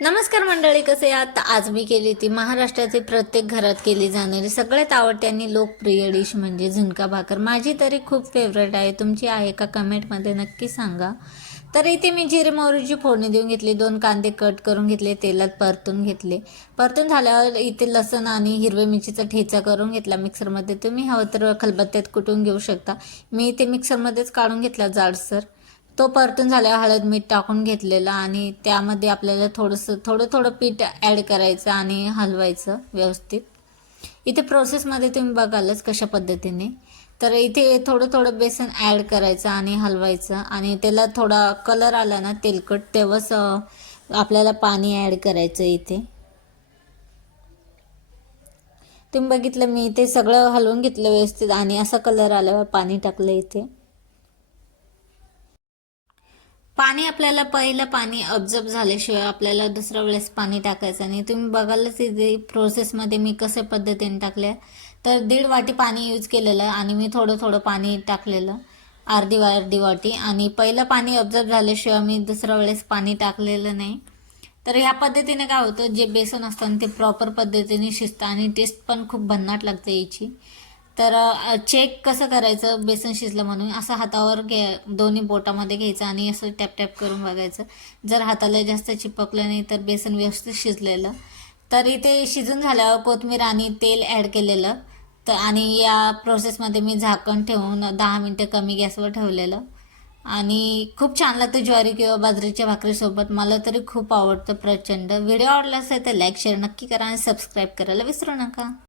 नमस्कार मंडळी, कसे आहात? आज मी केली ती महाराष्ट्रातील प्रत्येक घरात केली जाणारी सगळ्यात आवडती आणि लोकप्रिय डिश म्हणजे झुणका भाकर. माझी तरी खूप फेवरेट आहे. तुमची आहे का? कमेंटमध्ये नक्की सांगा. तर इथे मी जिरे मोहरीची फोडणी देऊन घेतली, 2 कांदे कट करून घेतले, तेलात परतून घेतले. परतून झाल्यावर इथे लसूण आणि हिरवे मिरचीचा ठेचा करून घेतला मिक्सरमध्ये. तुम्ही हवं तर खलबत्त्यात कुटून घेऊ शकता. मी इथे मिक्सरमध्येच काढून घेतला जाडसर. तो परतून झाल्यावर हळद मीठ टाकून घेतलेलं आणि त्यामध्ये आपल्याला थोडं थोडं पीठ ॲड करायचं आणि हलवायचं व्यवस्थित. इथे प्रोसेसमध्ये तुम्ही बघालच कशा पद्धतीने. तर इथे थोडं थोडं बेसन ॲड करायचं आणि हलवायचं आणि त्याला थोडा कलर आला ना तेलकट, तेव्हाच आपल्याला पाणी ॲड करायचं इथे. तुम्ही बघितलं, मी इथे सगळं हलवून घेतलं व्यवस्थित आणि असा कलर आल्यावर पाणी टाकलं इथे. पाणी आपल्याला पहिलं पाणी ऑब्झर्व झाल्याशिवाय आपल्याला दुसऱ्या वेळेस पाणी टाकायचं नाही. तुम्ही बघालच इथे प्रोसेसमध्ये मी कशा पद्धतीने टाकल्या. तर 1.5 वाटी पाणी यूज केलेलं आणि मी थोडं थोडं पाणी टाकलेलं, अर्धी वाटी. आणि पहिलं पाणी ऑब्झर्व झाल्याशिवाय मी दुसऱ्या वेळेस पाणी टाकलेलं नाही. तर ह्या पद्धतीने काय होतं, जे बेसन असतं ते प्रॉपर पद्धतीने शिजतं आणि टेस्ट पण खूप भन्नाट लागते याची. तर चेक कसं करायचं बेसन शिजलं म्हणून, असं हातावर दोन्ही बोटामध्ये घ्यायचं आणि असं टॅप टॅप करून बघायचं. जर हाताला जास्त चिपकलं नाही तर बेसन व्यवस्थित शिजलेलं. तर इथे शिजून झाल्यावर कोथिंबीर आणि तेल ॲड केलेलं. तर आणि या प्रोसेसमध्ये मी झाकण ठेवून 10 मिनटं कमी गॅसवर ठेवलेलं आणि खूप छान लागतं ज्वारी किंवा बाजरीच्या भाकरीसोबत. मला तरी खूप आवडतं प्रचंड. व्हिडिओ आवडला असेल तर लाईक शेअर नक्की करा आणि सबस्क्राईब करायला विसरू नका.